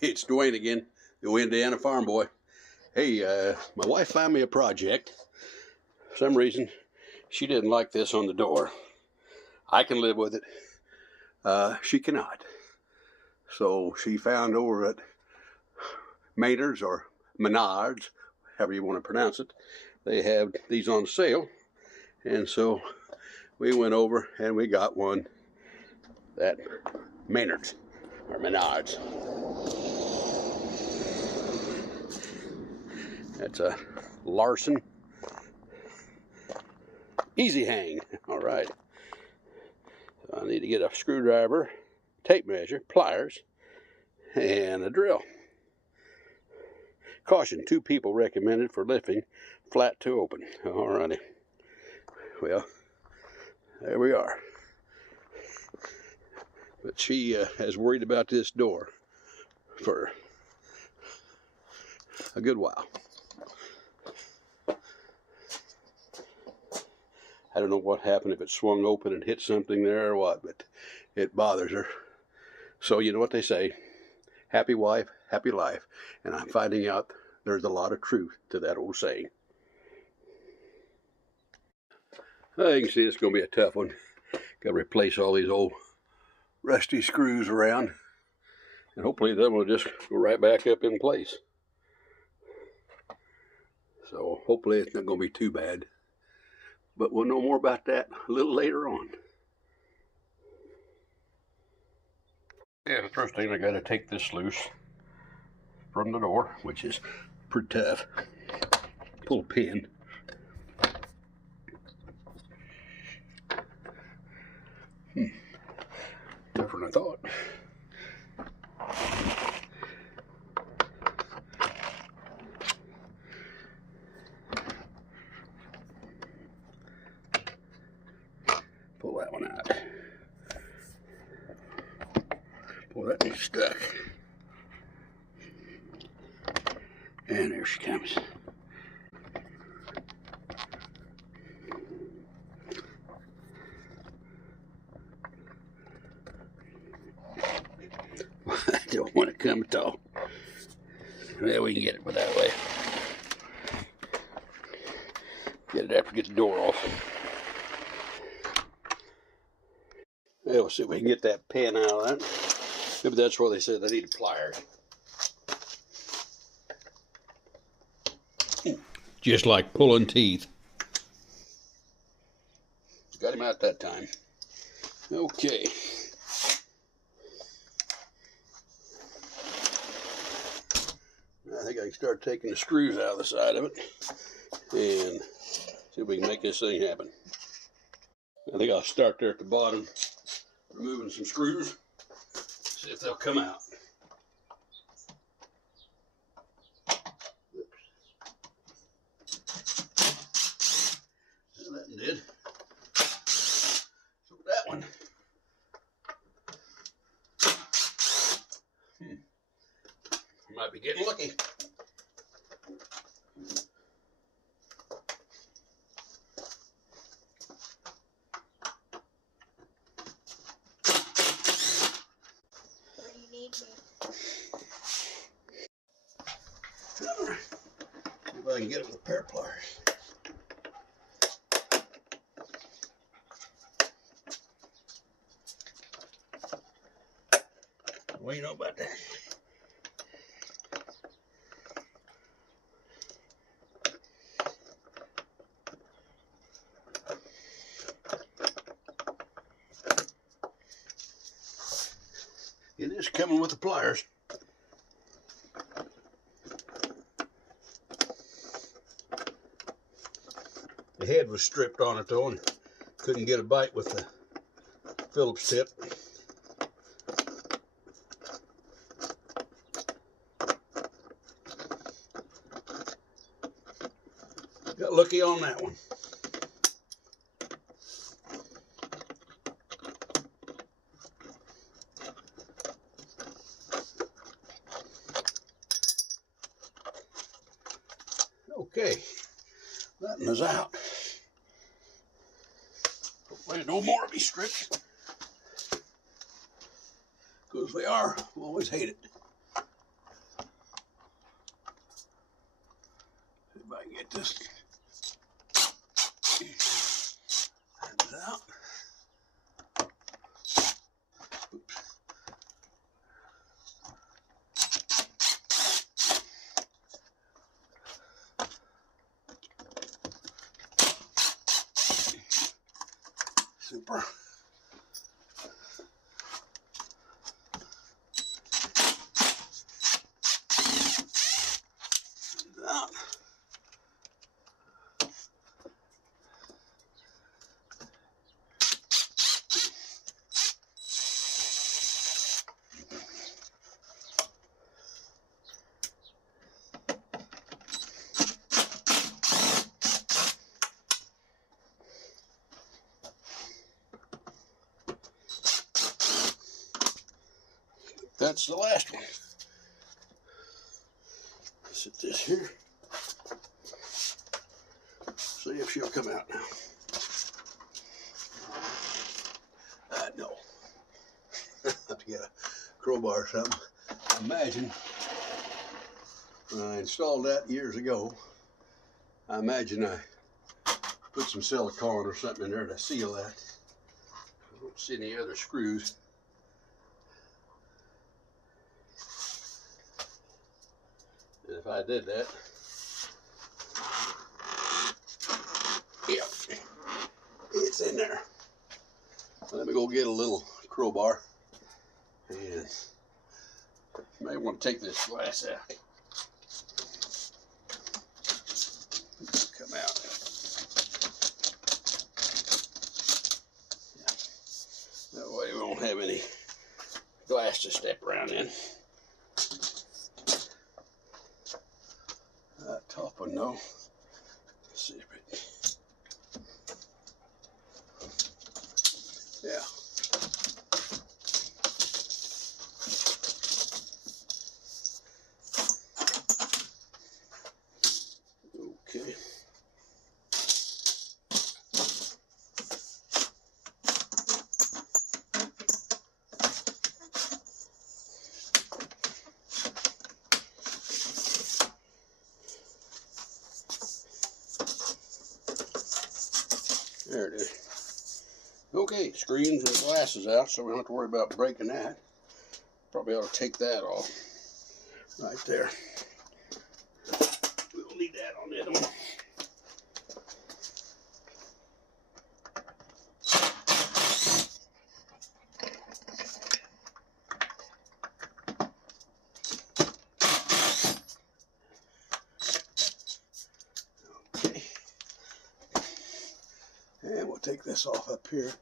It's Dwayne again, the Indiana Farm Boy. Hey, my wife found me a project. For some reason, she didn't like this on the door. I can live with it. She cannot. So she found over at Maynard's or Menards, however you want to pronounce it, they have these on sale. And so we went over and we got one at Maynard's or Menards. That's a Larson Easy Hang. All right. So I need to get a screwdriver, tape measure, pliers, and a drill. Caution, 2 people recommended for lifting flat to open. All righty. Well, there we are. But she has worried about this door for a good while. I don't know what happened, if it swung open and hit something there or what, but it bothers her. So you know what they say, happy wife, happy life. And I'm finding out there's a lot of truth to that old saying. You can see it's going to be a tough one. Got to replace all these old rusty screws around. And hopefully them will just go right back up in place. So hopefully it's not going to be too bad. But we'll know more about that a little later on. Yeah, the first thing, I got to take this loose from the door, which is pretty tough. Pull a pin. Tougher than I thought. Pull that one out. Pull that one stuck. And there she comes. I don't want to come at all. Well, we can get it that way. Get it after we get the door off. Yeah, we'll see if we can get that pin out of that. Maybe that's where they said they need a pliers. Just like pulling teeth. Got him out that time. Okay. I think I can start taking the screws out of the side of it and see if we can make this thing happen. I think I'll start there at the bottom, removing some screws, see if they'll come out. Well, that did. So that one. Might be getting lucky. What do you need me? All right. See if I can get it with a pair of pliers. What do you know about that? It is coming with the pliers. The head was stripped on it though, and couldn't get a bite with the Phillips tip. Got lucky on that one. Okay, that is out. Hopefully no more will be stripped, because if they are, we'll always hate it. See if I can get this out. Oops. Super. Out. That's the last one. Sit this here. See if she'll come out now. No. Have to get a crowbar or something. I imagine when I installed that years ago, I imagine I put some silicone or something in there to seal that. I don't see any other screws. And if I did that, yeah, it's in there. Let me go get a little crowbar, and you may want to take this glass out. Come out. Yeah. That way we won't have any glass to step around in. Top one, no. Let's see if it. Yeah. Okay. There it is. Okay, screens and glasses out, so we don't have to worry about breaking that. Probably ought to take that off right there. We'll need that on the other one. Okay. And we'll take this off up here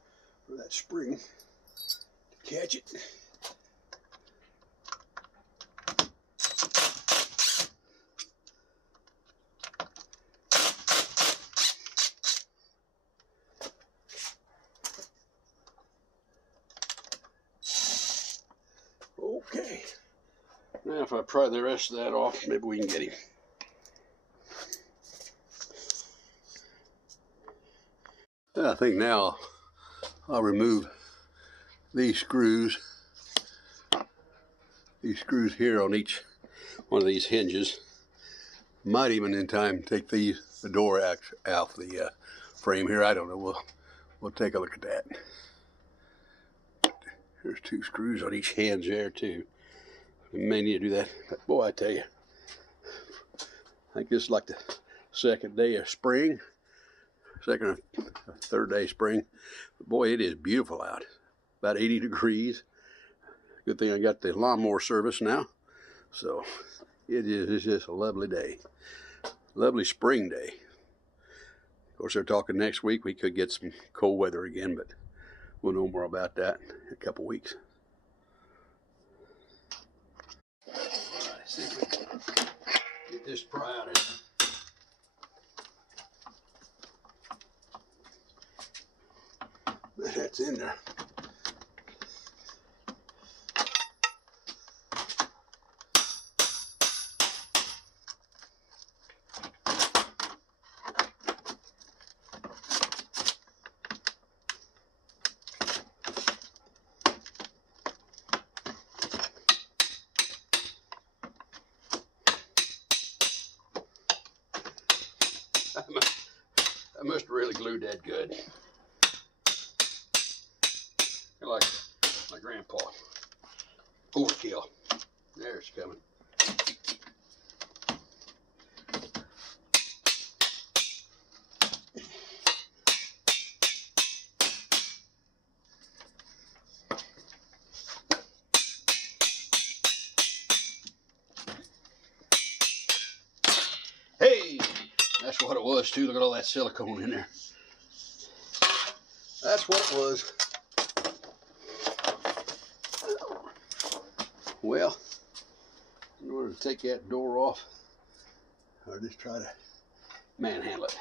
for that spring to catch it. Okay. Now if I pry the rest of that off, maybe we can get him. I think now I'll remove these screws. These screws here on each one of these hinges. Might even in time take the door out the frame here. I don't know. We'll take a look at that. There's 2 screws on each hinge there too. We may need to do that. But boy, I tell you, I think this is like the second day of spring. Second or third day of spring. But boy, it is beautiful out. About 80 degrees. Good thing I got the lawnmower service now. So it's just a lovely day. Lovely spring day. Of course, they're talking next week we could get some cold weather again, but we'll know more about that in a couple weeks. All right, see if we can get this pry out of here. That's in there. glue dead good. Like my grandpa. Overkill. There it's coming. Hey, that's what it was too. Look at all that silicone in there. That's what it was. Well, in order to take that door off, I'll just try to manhandle it.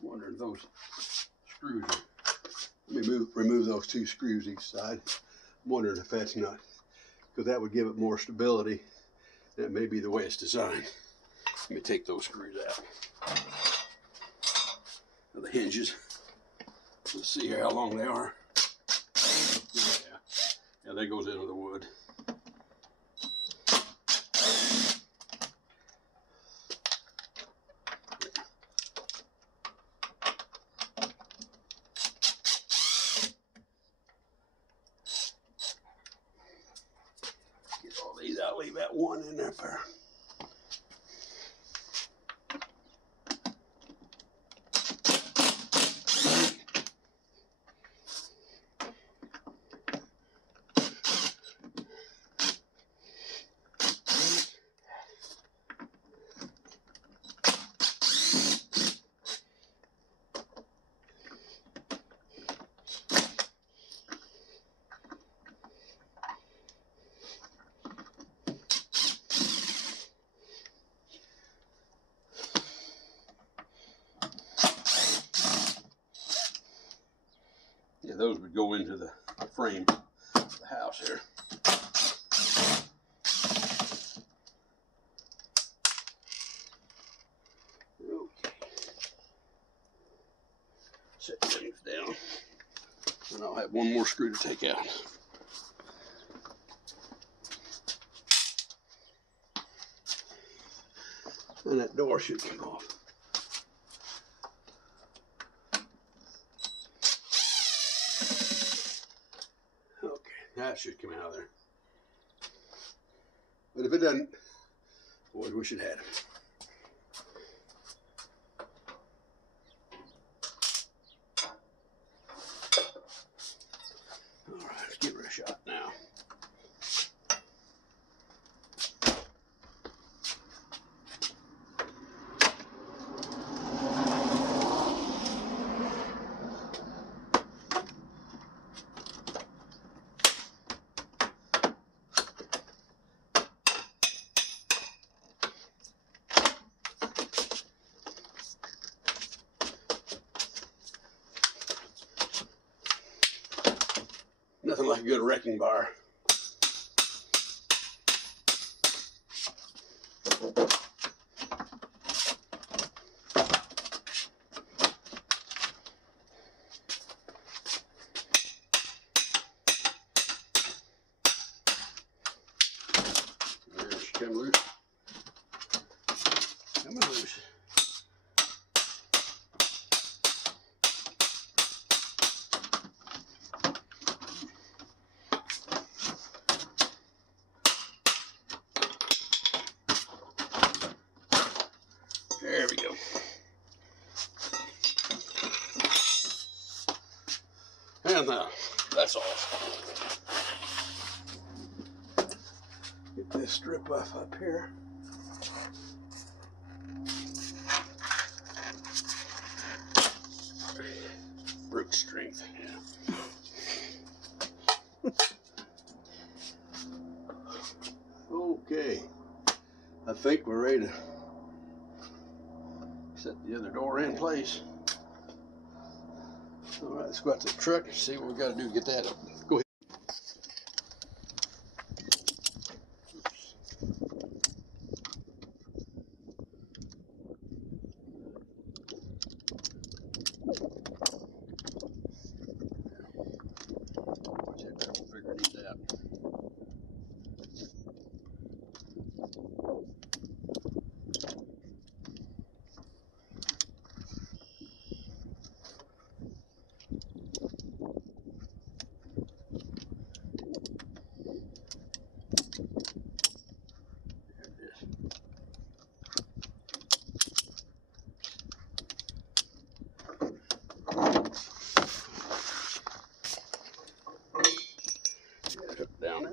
Wondering if those screws are, let me remove those two screws each side. I'm wondering if that's not, because that would give it more stability. That may be the way it's designed. Let me take those screws out. Now the hinges. Let's see here how long they are. Yeah, that goes into the wood. Get all these out, leave that one in there for. Yeah, those would go into the frame of the house here. Okay. Set things down. And I'll have one more screw to take out. And that door should come off. That should come out of there. But if it doesn't, boy, we should have it. All right, let's give her a shot now. Nothing like a good wrecking bar. There she come loose. Coming loose. There we go. And that's all. Get this strip off up here. Brute strength, yeah. Okay. I think we're ready to set the other door in place. All right, let's go out to the truck and see what we got to do to get that up. Go ahead. Oops.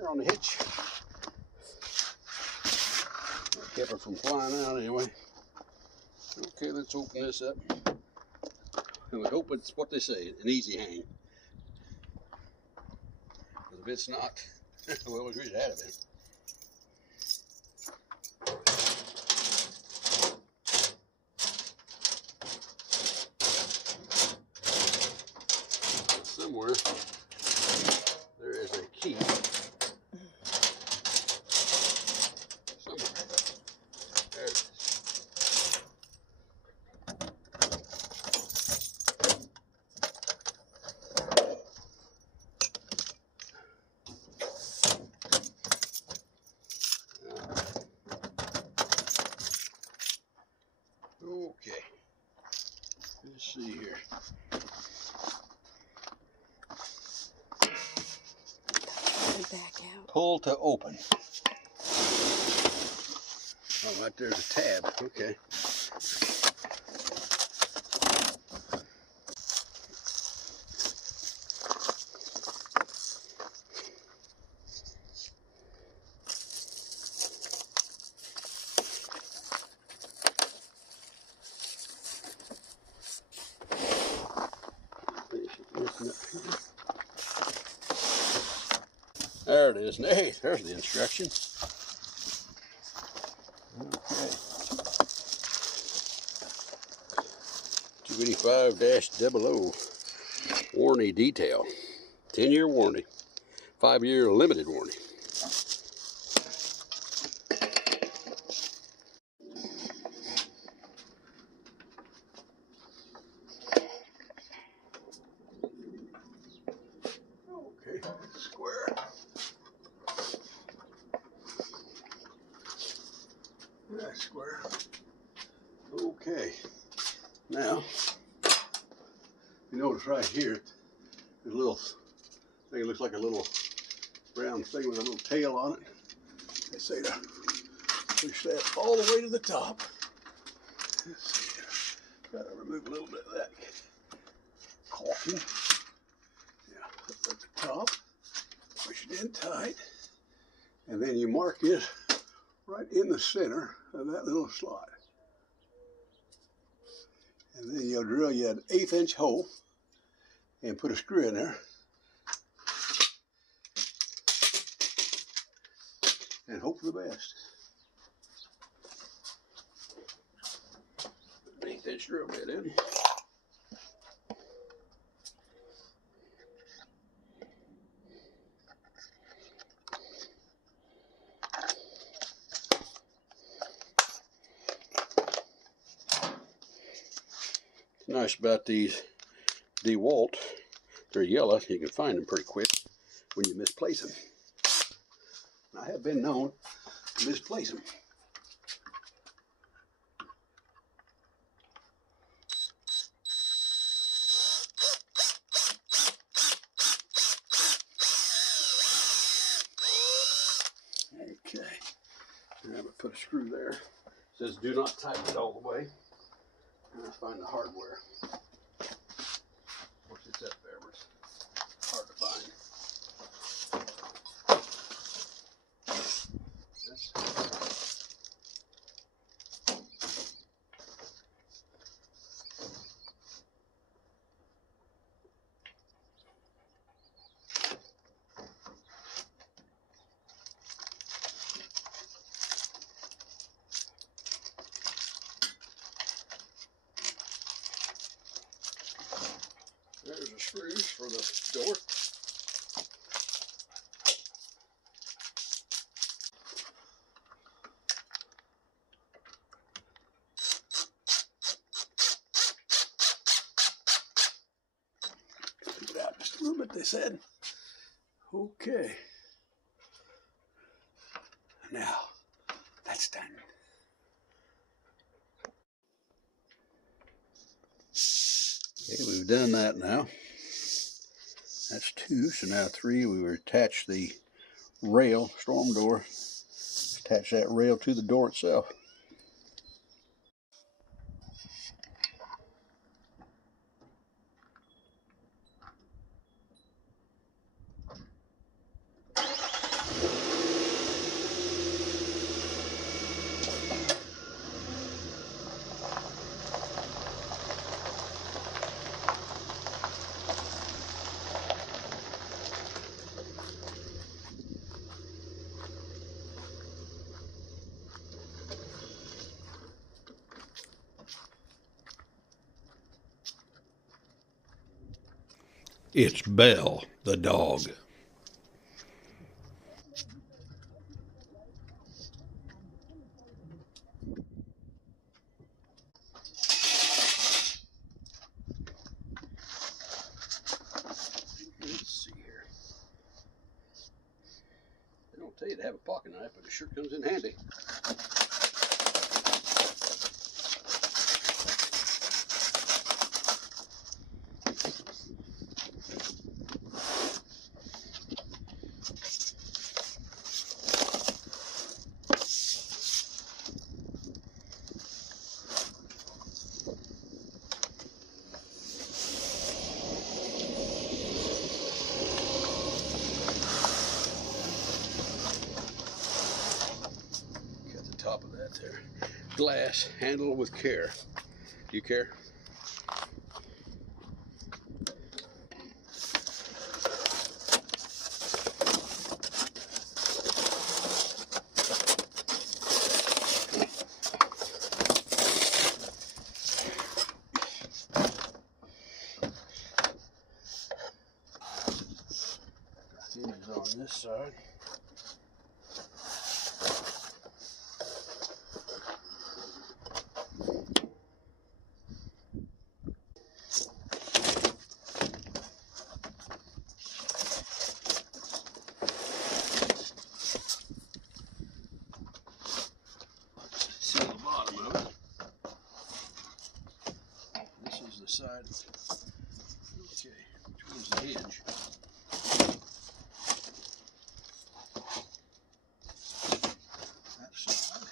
her on the hitch. That kept her from flying out anyway. Okay, let's open this up. And we hope it's what they say, an easy hang. Because if it's not, well, we should have it. Somewhere there is a key. Somewhere. There it is. Okay. Let's see here. Back out. Pull to open. Oh, right there's a tab. Okay. There it is. Hey, there's the instruction. Okay. 285-00 warranty detail. 10-year warranty. 5-year limited warranty. Okay, square. That's square. Okay. Now, you notice right here, there's a little thing. It looks like a little brown thing with a little tail on it. They say to push that all the way to the top. Let's see here. Gotta remove a little bit of that caulking. Yeah, up at the top. Push it in tight. And then you mark it right in the center of that little slot. And then you'll drill you an 1/8 hole and put a screw in there. And hope for the best. Put an 1/8 drill bit in. Nice about these DeWalt, they're yellow. You can find them pretty quick when you misplace them. I have been known to misplace them. Okay, I'm going to put a screw there. It says do not tighten it all the way. And I find the hardware. Of course, it's up there, but it's hard to find. There's the screws for the door. Keep it out just a little bit, they said. Okay. Now, that's done. Okay, we've done that now. That's 2, so now 3. We will attach the rail, storm door, attach that rail to the door itself. It's Belle, the dog. Let's see here. They don't tell you to have a pocket knife, but it sure comes in handy. Top of that there. Glass, handle with care. Do you care? Hinges on this side. See the bottom of it. This is the side. Okay, towards the hinge. That side.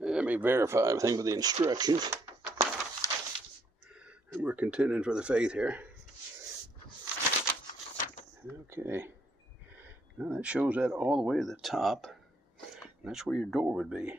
Let me verify everything with the instructions. And we're contending for the faith here. Okay. Now that shows that all the way to the top. And that's where your door would be.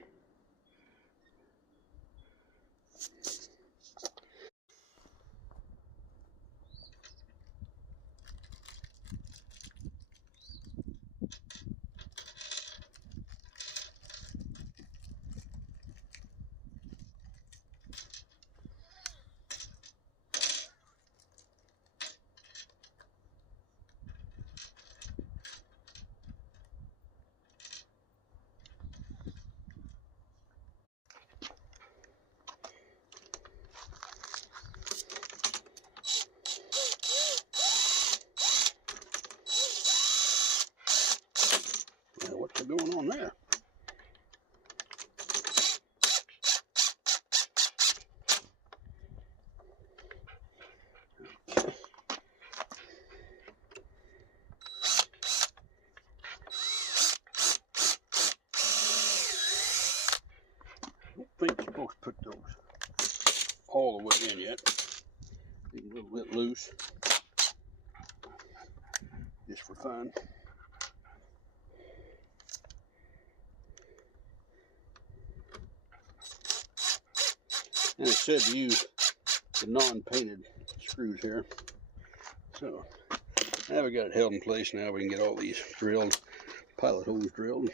Now what's going on there? I don't think you're supposed to put those all the way in yet. Be a little bit loose, just for fun. And it said to use the non-painted screws here. So now we got it held in place. Now we can get all these drilled, pilot holes drilled.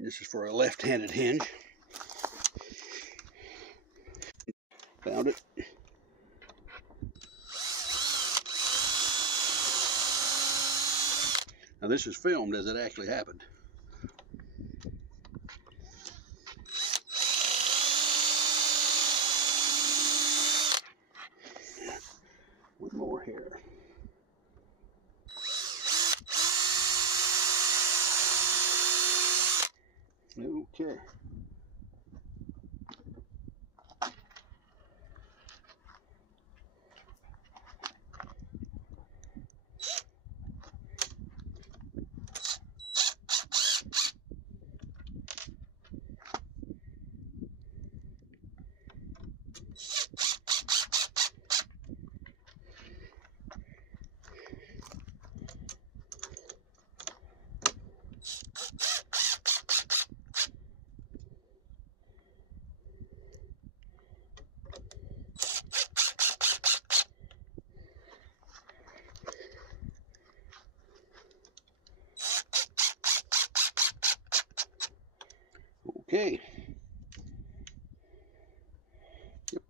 This is for a left-handed hinge. Found it. Now this is filmed as it actually happened. One more here. Okay. Okay. Yep,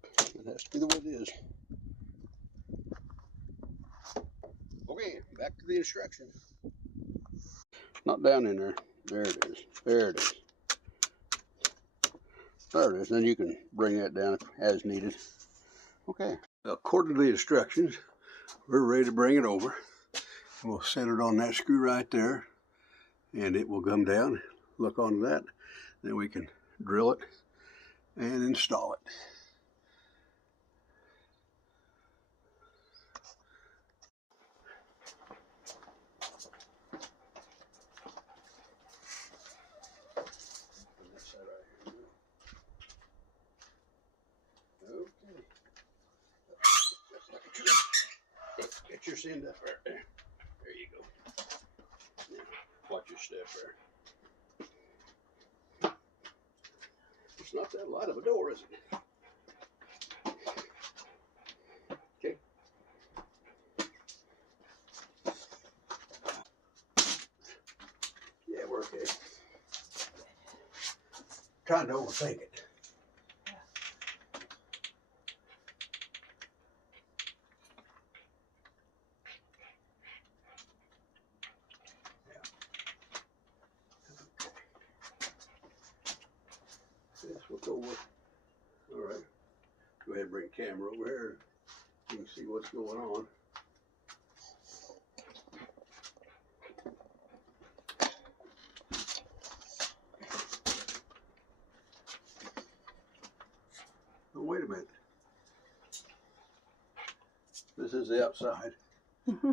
that has to be the way it is. Okay, back to the instructions. Not down in there. There it is. There it is. There it is. Then you can bring that down as needed. Okay. According to the instructions, we're ready to bring it over. We'll set it on that screw right there, and it will come down. Look onto that. Then we can drill it and install it. Get your send up right there. There you go. Watch your step there. It's not that light of a door, is it? Okay. Yeah, we're okay. Trying to overthink it. This will go with. All right. Go ahead and bring the camera over here. You can see what's going on. Oh, wait a minute. This is the outside. Mm-hmm.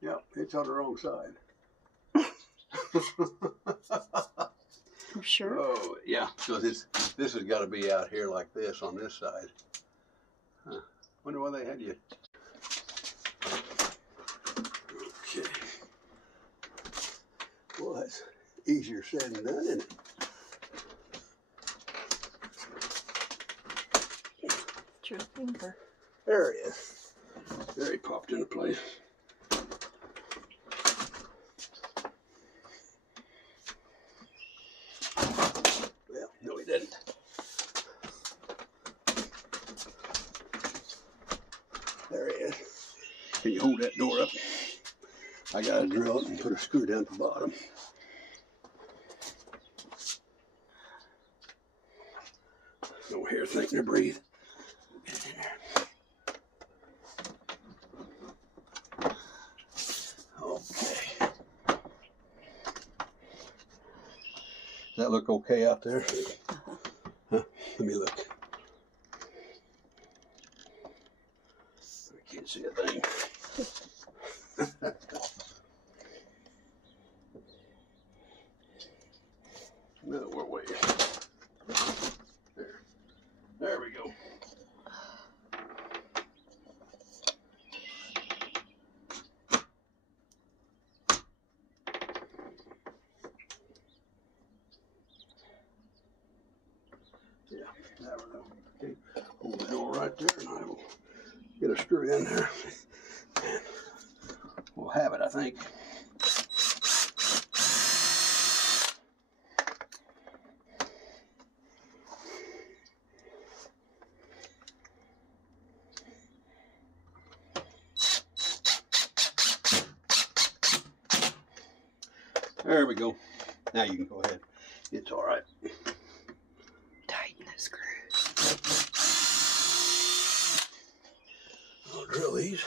Yep, it's on the wrong side. I'm sure. Oh, yeah, so this has got to be out here like this on this side. Huh. Wonder why they had you. Okay. Well, that's easier said than done, isn't it? It's your finger. There he is. There he popped into place. Well, no, he didn't. There he is. Can you hold that door up? I gotta drill it and put a screw down at the bottom. No hair thinking to breathe. Get it in there. Okay. Does that look okay out there? Huh? Let me look. I can't see a thing. No, we're way. There. There we go. Yeah, never know. Okay, hold the door right there and I will get a screw in there. And we'll have it, I think. There we go. Now you can go ahead. It's all right. Tighten the screw. I'll drill these,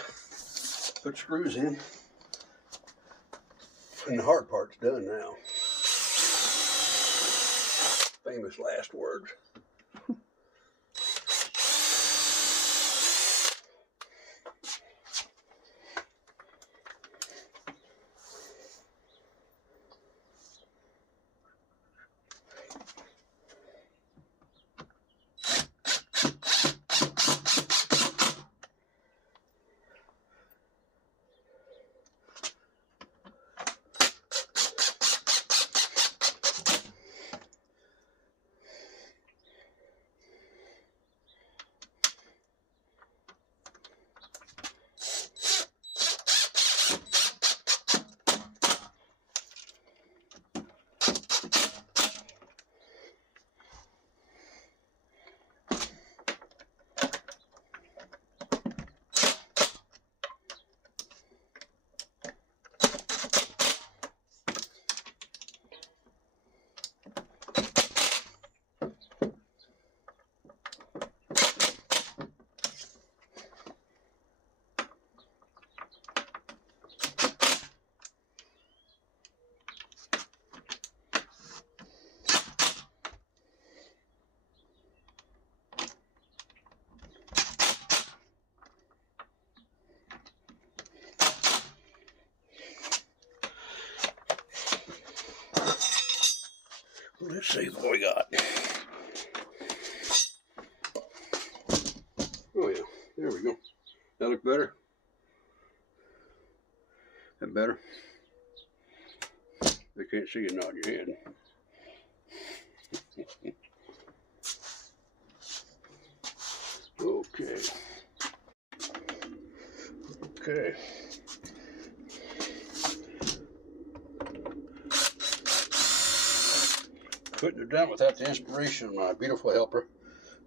put screws in, and the hard part's done now. Famous last words. Let's see what we got. Oh yeah, there we go. That look better? That better? They can't see you nod your head. Okay. Okay. Couldn't have done it without the inspiration of my beautiful helper,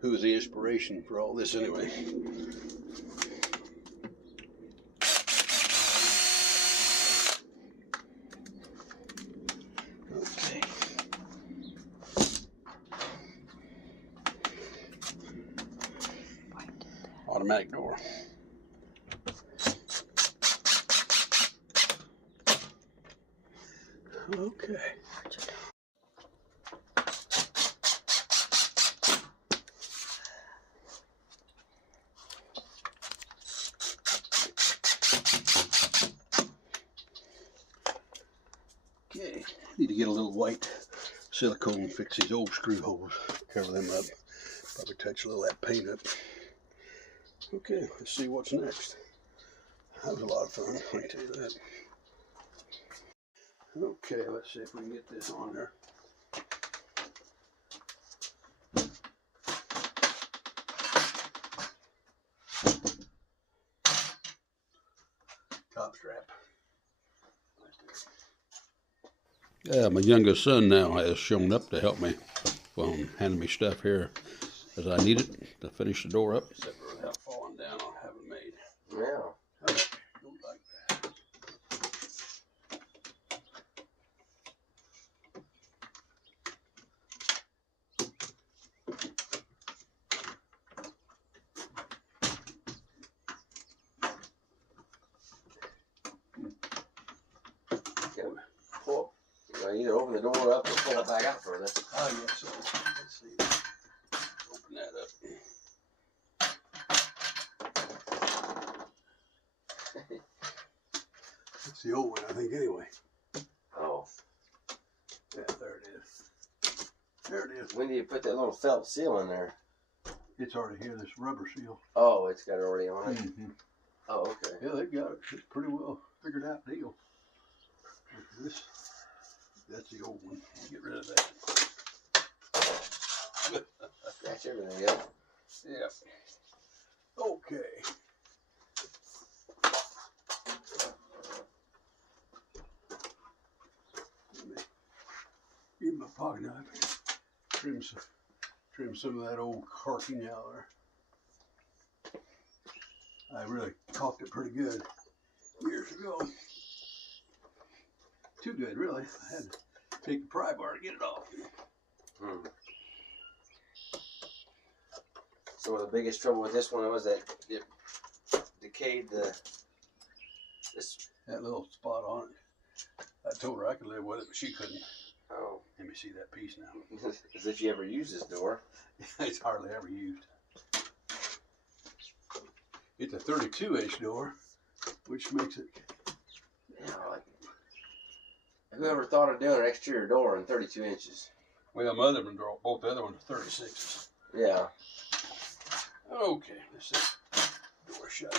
who is the inspiration for all this anyway. Okay. Automatic door. Okay. Okay, need to get a little white silicone, fix these old screw holes, cover them up, probably touch a little of that paint up. Okay, let's see what's next. That was a lot of fun, I can tell you that. Okay, let's see if we can get this on there. Top strap. Yeah, my youngest son now has shown up to help me. Well, handing me stuff here as I need it to finish the door up. Except for without falling down, I'll have it made. Yeah. Don't like that. Pull. You know, either open the door up or pull it back out further. Oh, yeah, so let's see. Open that up. That's the old one, I think, anyway. Oh. Yeah, there it is. There it is. When do you put that little felt seal in there? It's already here, this rubber seal. Oh, it's got it already on it? Mm-hmm. Oh, okay. Yeah, they've got it. It's pretty well figured out deal. This, that's the old one. Get rid of that. Scratch everything up. Yeah. Okay. Give my pocket knife. Trim some of that old caulking out there. I really caulked it pretty good years ago. Too good, really. I had to take the pry bar to get it off. So the biggest trouble with this one was that it decayed this. That little spot on it. I told her I could live with it, but she couldn't. Oh. Let me see that piece now. As if you ever use this door. It's hardly ever used. It's a 32-inch door, which makes it. Yeah, like whoever thought of doing an exterior door in 32 inches? Well, my other one, both the other ones are 36s. Yeah. Okay, let's see. Door shut.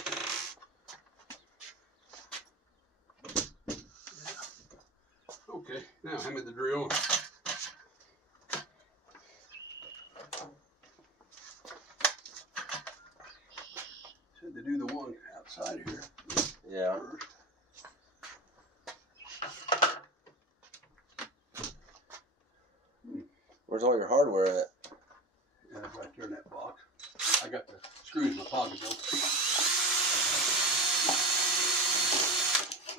Okay, now hand me the drill. Said to do the one outside here. Yeah. First. Where's all your hardware at? Yeah, it's right there in that box. I got the screws in my pocket though.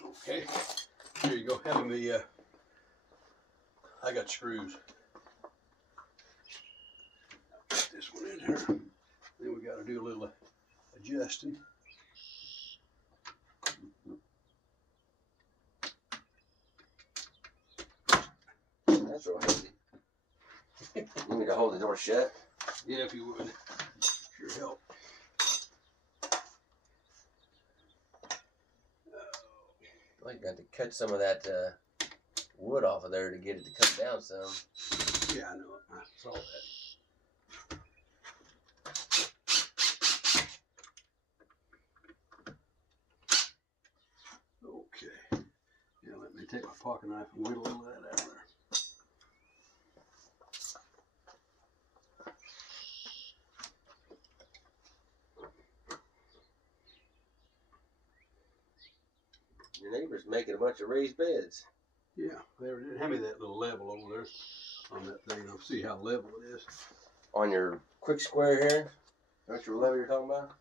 Okay, here you go. Having the I got screws. Put this one in here. Then we got to do a little adjusting. That's real heavy. You need me to hold the door shut? Yeah, if you would. Sure help. I got to cut some of that wood off of there to get it to come down some. Yeah, I know. I saw that. Okay. Yeah, let me take my pocket knife and whittle a little of that out of there. Your neighbor's making a bunch of raised beds. Yeah, there it is. Hand me that little level over there on that thing. I'll see how level it is. On your quick square here? That's your level you're talking about?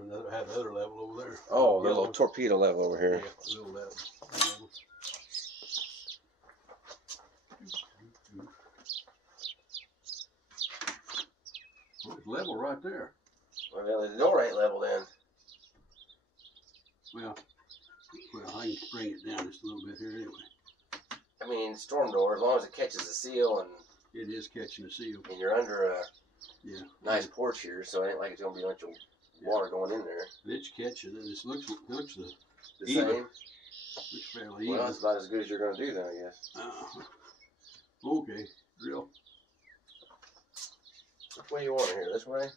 Another, I have another level over there. Oh, the Yellow. little torpedo level over here. Yeah, little level. Well, it's level right there. Well, the door ain't level then. Well, I can bring it down just a little bit here anyway. I mean, storm door, as long as it catches the seal and It is catching a seal. you're under a Yeah. nice porch here, so it ain't like it's gonna be a bunch of water going in there. It's catching, and it looks The Even. same. looks fairly Well, even. that's about as good as you're gonna do then, I guess. Okay, drill. Which way you want it here? This way?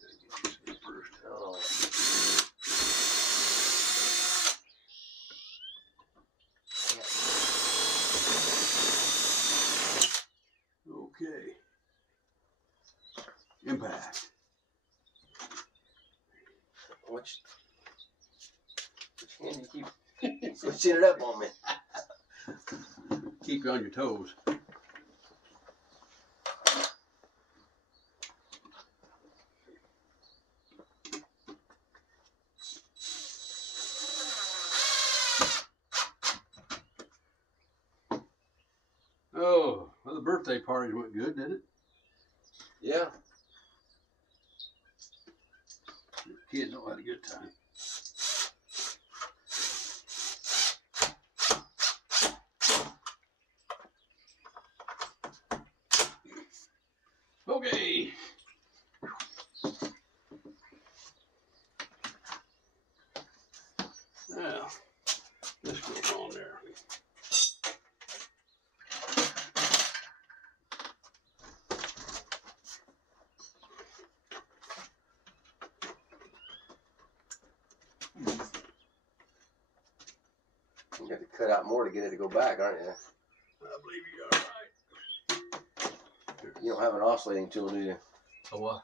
Gotta get this in first. Oh. Okay. Impact. Which hand you keep switching it up on me? Keep you on your toes. Oh, well, the birthday party went good, didn't it? Yeah. The kids all had a good time. Okay. Now, this goes on there. You got to cut out more to get it to go back, aren't you? I believe you are right. You don't have an oscillating tool, do you? Oh, what?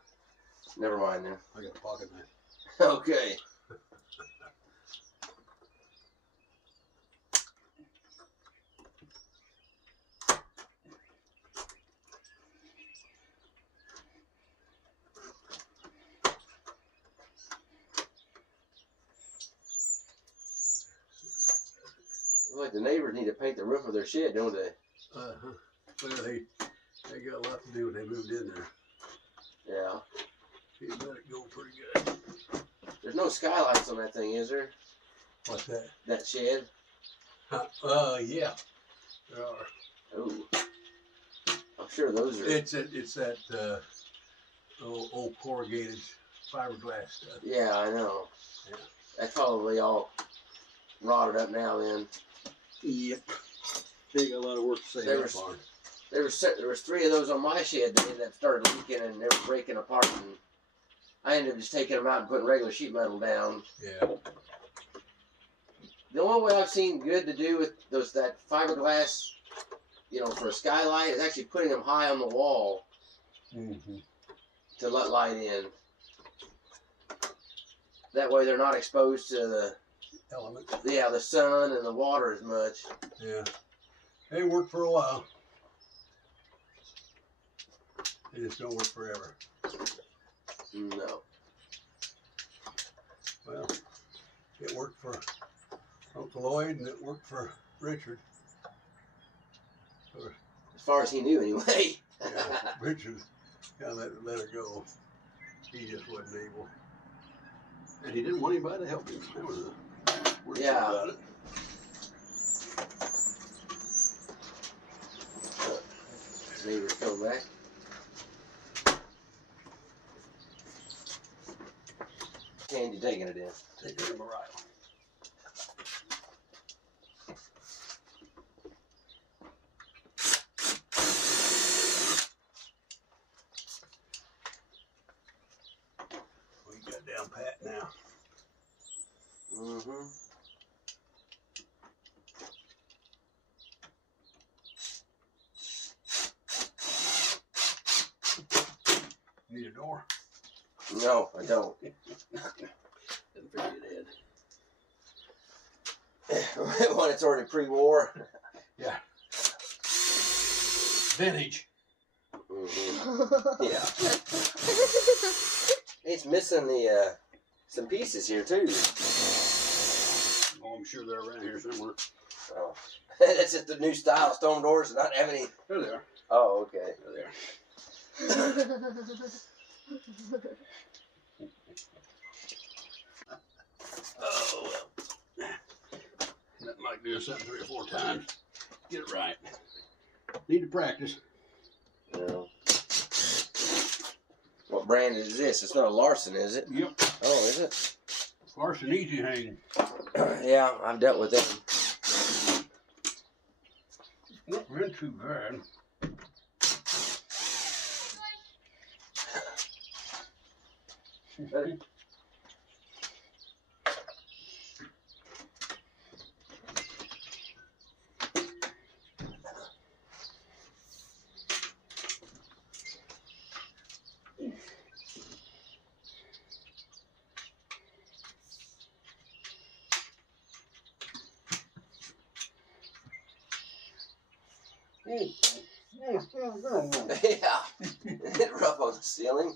Never mind then. I got a pocket knife. Okay. Looks like the neighbors need to paint the roof of their shed, don't they? Uh-huh. Well, they got a lot to do when they moved in there. Yeah. He let it go pretty good. There's no skylights on that thing, is there? What's that? That shed? Yeah. There are. Oh. I'm sure those are. It's that old corrugated fiberglass stuff. Yeah, I know. Yeah. That's probably all rotted up now then. Yep. They got a lot of work to say There up was- on. There was 3 of those on my shed that ended up started leaking and they were breaking apart, and I ended up just taking them out and putting regular sheet metal down. Yeah. The only way I've seen good to do with that fiberglass, for a skylight is actually putting them high on the wall Mm-hmm. to let light in. That way they're not exposed to Element. the sun and the water as much. Yeah. They worked for a while. They just don't work forever. No. Well, it worked for Uncle Lloyd and it worked for Richard. As far as he knew, anyway. Yeah, Richard kind of let her go. He just wasn't able. And he didn't want anybody to help him. That was the worst thing Yeah. about it. Neighbors come back. Hand you taking it in? Take it to Mariah. Need a door? No, I don't. Didn't figure you When it's already pre-war. Yeah. Vintage. Mm-hmm. Yeah. It's missing the some pieces here too. Oh, I'm sure they're around here somewhere. Oh. That's just the new style stone doors and not have any. There they are. Oh, okay. There they are. Oh, well. That might do something 3 or 4 times. Get it right. Need to practice. Yeah. What brand is this? It's not a Larson, is it? Yep. Oh, is it? Larson Easy Hang. Yeah, I've dealt with them. Not been too bad. Yeah. Hit rough on the ceiling.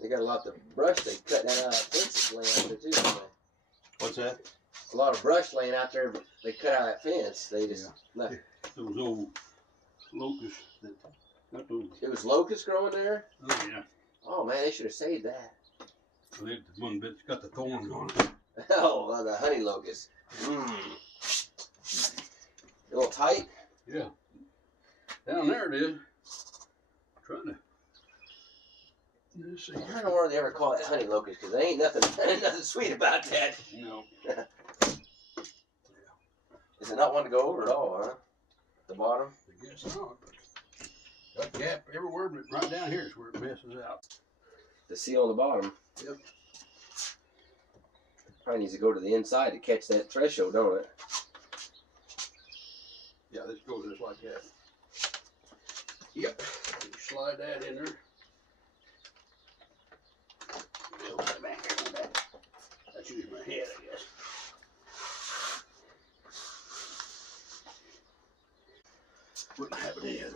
They got a lot of brush they cut that out of fences laying out there too, don't they? What's that? A lot of brush laying out there, but they cut out that fence. They just left. Those old locusts that got those. It was locust growing there? Oh, yeah. Oh man, they should have saved that. They, the one that's got the thorns on it. Oh, the honey locust. Mmm. A little tight? Yeah. Down there it is. Trying to. Let's see. I don't know where they ever call it honey locust because there ain't nothing, nothing sweet about that. No. Is it not one to go over at all, huh? The bottom? I guess not. But that gap everywhere, but right down here is where it messes out. The seal on the bottom. Yep. Probably needs to go to the inside to catch that threshold, don't it? Yeah, let's go just like that. Yep. Slide that in there. That's using my head, I guess. Wouldn't have it in.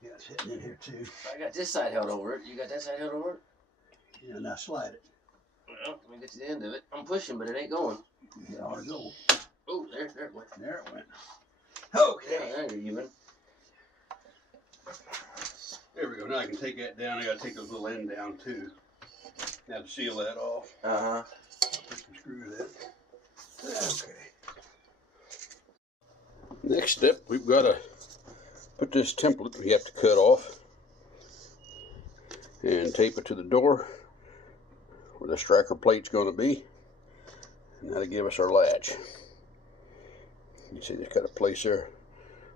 Yeah, it's hitting in here too. I got this side held over it. You got that side held over it? Yeah, now slide it. Well, let me get to the end of it. I'm pushing, but it ain't going. Yeah, ought to go. Oh, there it went. There it went. Okay. Yeah, there you're even. There we go. Now I can take that down. I gotta take those little end down too. Now to seal that off. Uh-huh. Put some screws in it. Okay. Next step, we've got to put this template we have to cut off and tape it to the door where the striker plate's going to be, and that'll give us our latch. You see, there's got a place there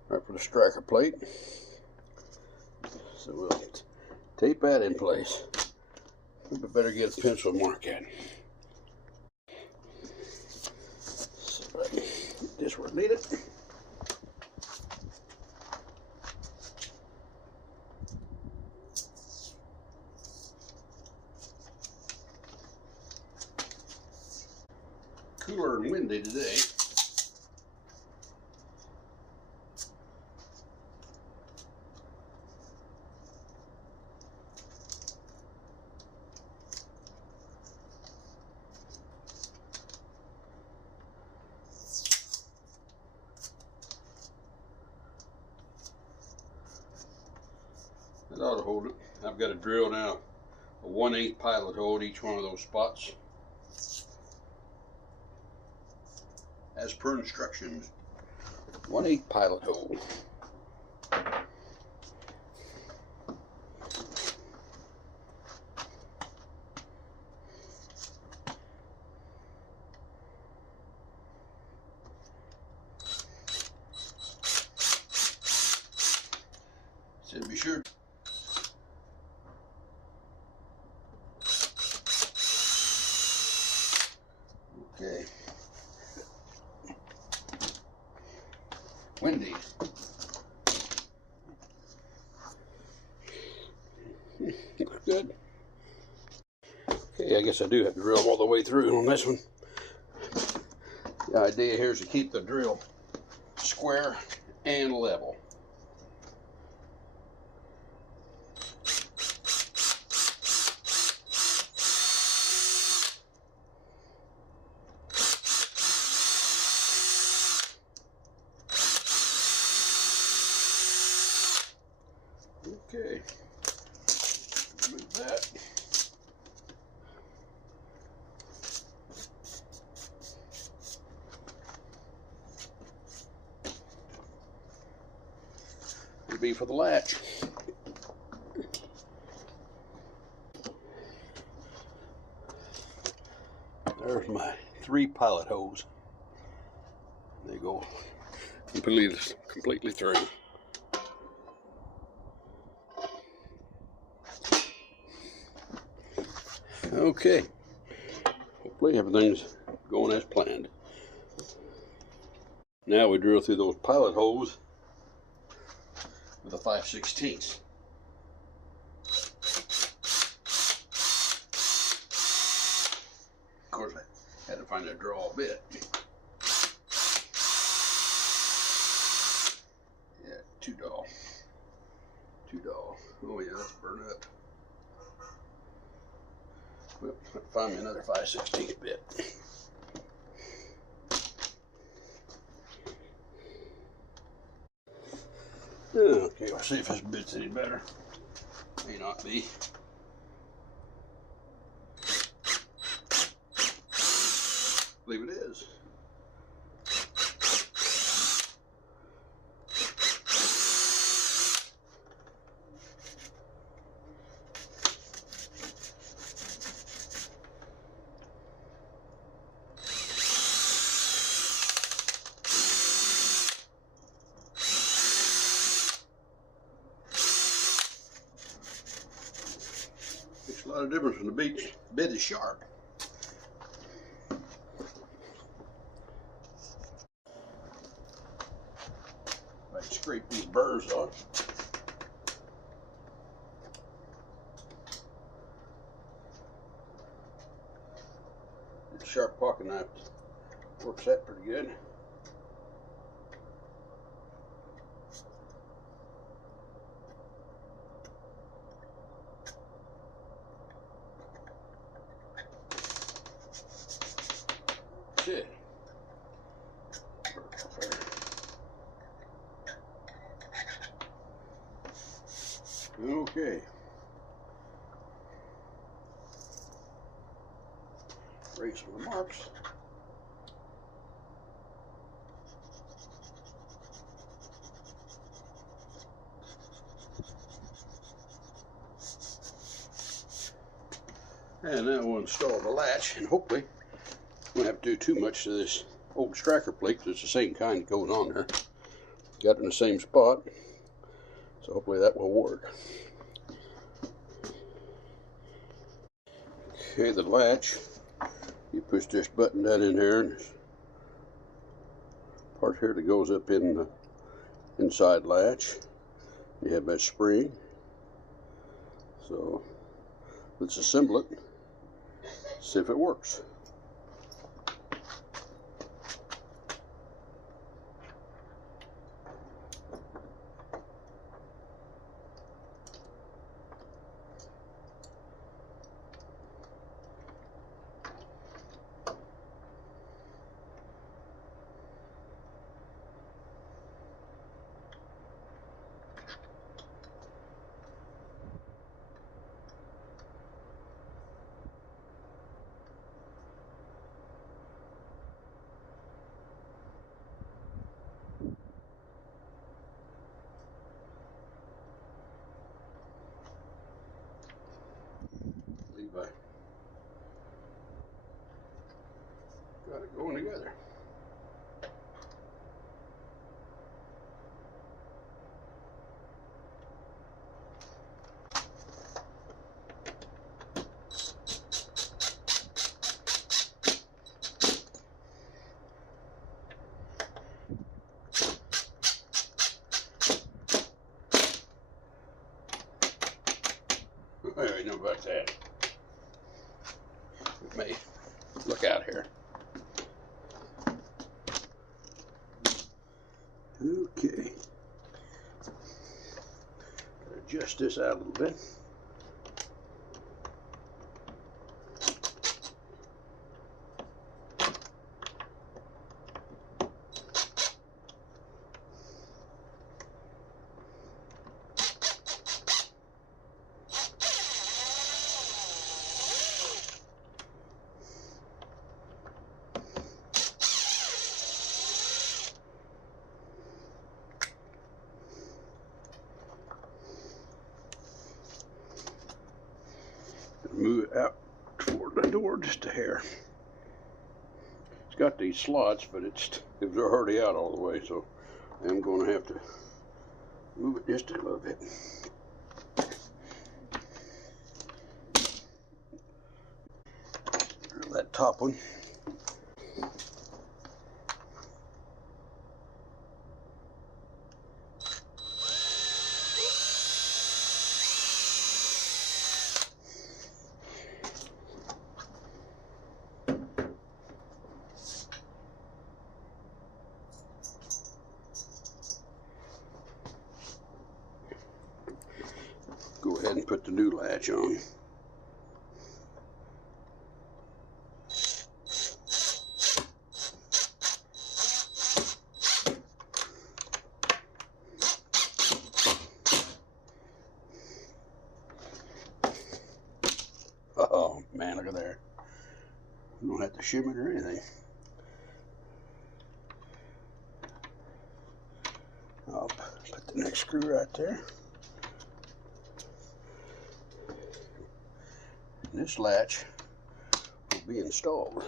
right for the striker plate, so we'll tape that in place. We better get a pencil mark at it. So this where I need it. Cooler and windy today. That ought to hold it. I've got to drill now a 1/8 pilot hole at each one of those spots. as per instructions. 1/8 pilot hole. Said be sure. Okay. Windy. Looks good. Okay, I guess I do have to drill all the way through on this one. The idea here is to keep the drill square and level. Okay, move that. It'll be for the latch. There's my 3 pilot holes. They go completely through. Okay, hopefully everything's going as planned. Now we drill through those pilot holes with a 5/16. Of course, I had to find a draw bit. Yeah, too dull. Too dull. Oh yeah, that's burn up. Well, I'll find me another 5/16 bit. Okay, we'll see if this bit's any better. May not be. I believe it is. Makes a lot of difference when the bit is sharp. I scrape these burrs off. This sharp pocket knife works that pretty good. That's it. Okay. Erase some of the marks. And now we'll install the latch, and hopefully we won't have to do too much to this old striker plate, because it's the same kind that goes on there. Got it in the same spot, so hopefully that will work. Okay, the latch, you push this button down in here, and there's a part here that goes up in the inside latch. You have that spring. So let's assemble it, see if it works. Anyway, know about that. We may look out here. Okay. Adjust this out a little bit. Move it out toward the door just a hair. It's got these slots, but it was already out all the way, so I'm going to have to move it just a little bit. That top one. Go ahead and put the new latch on. Oh man, look at there. You don't have to shim it or anything. I'll put the next screw right there. And this latch will be installed.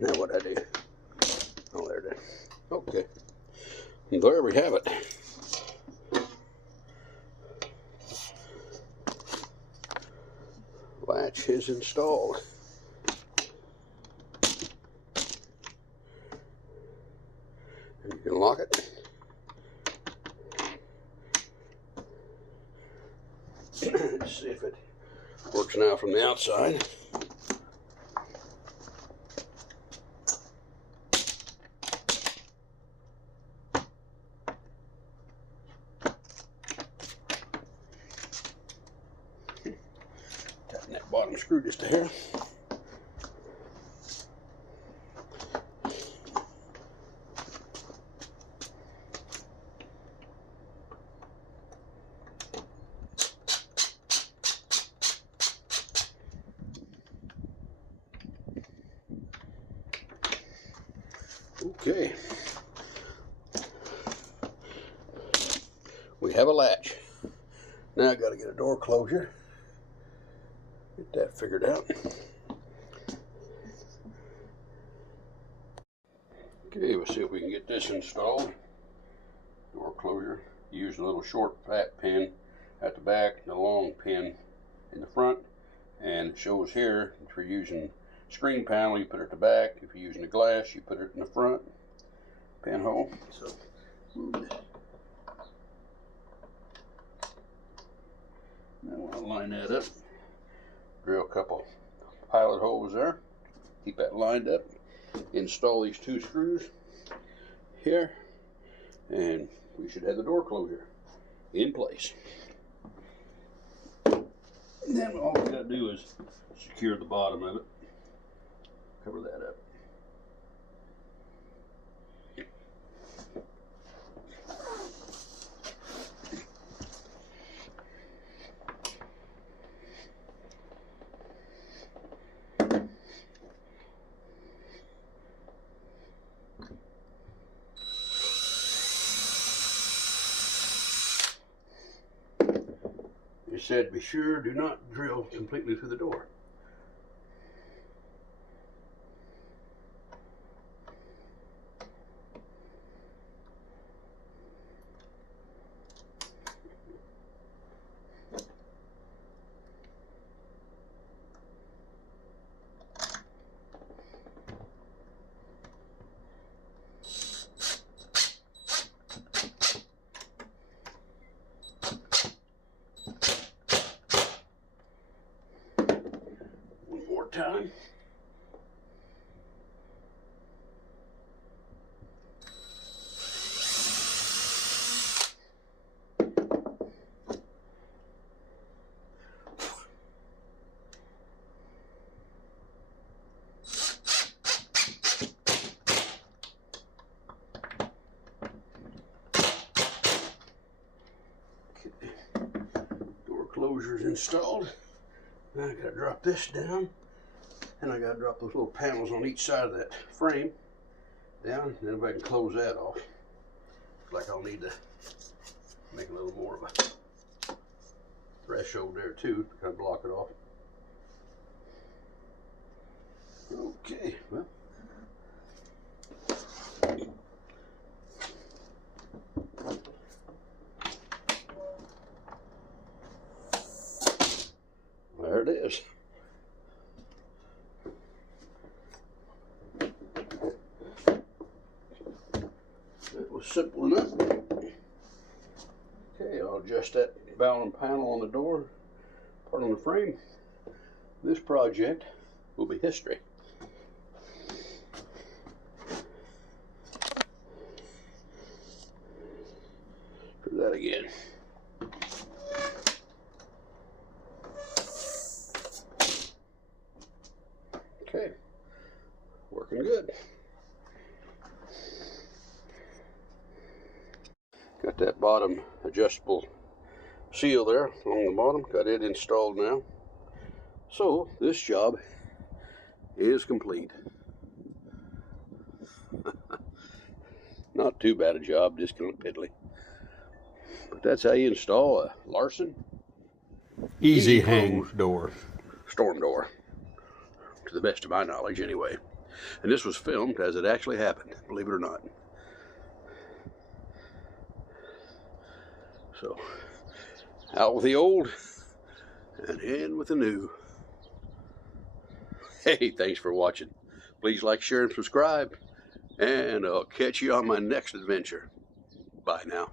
Now what I do? Oh, there it is. Okay. And there we have it. Latch is installed. And you can lock it. Let's see if it works now from the outside. Tighten that bottom screw just a hair. Okay, we have a latch. Now I got to get a door closure. Get that figured out. Okay, we'll see if we can get this installed. Door closure. Use a little short fat pin at the back and a long pin in the front. And it shows here, if you're using screen panel, you put it at the back. If you're using the glass, you put it in the front pinhole. So move this. Now I'll line that up. Drill a couple pilot holes there. Keep that lined up. Install these two screws here, and we should have the door closure in place. And then all we gotta do is secure the bottom of it. Cover that up. said be sure do not drill completely through the door. Time. Okay. Door closures installed. Now I gotta drop this down. And I gotta drop those little panels on each side of that frame down, and then if I can close that off. Looks like I'll need to make a little more of a threshold there too to kind of block it off. Okay, well. There it is. That was simple enough. Okay, I'll adjust that Bowden panel on the door, part on the frame. This project will be history. Try that again. Okay, working good. Got that bottom adjustable seal there along the bottom. Got it installed now. So this job is complete. Not too bad a job, just kind of piddly. But that's how you install a Larson Easy hang door. storm door, to the best of my knowledge anyway. And this was filmed as it actually happened, believe it or not. So, out with the old and in with the new. Hey, thanks for watching. Please like, share, and subscribe. And I'll catch you on my next adventure. Bye now.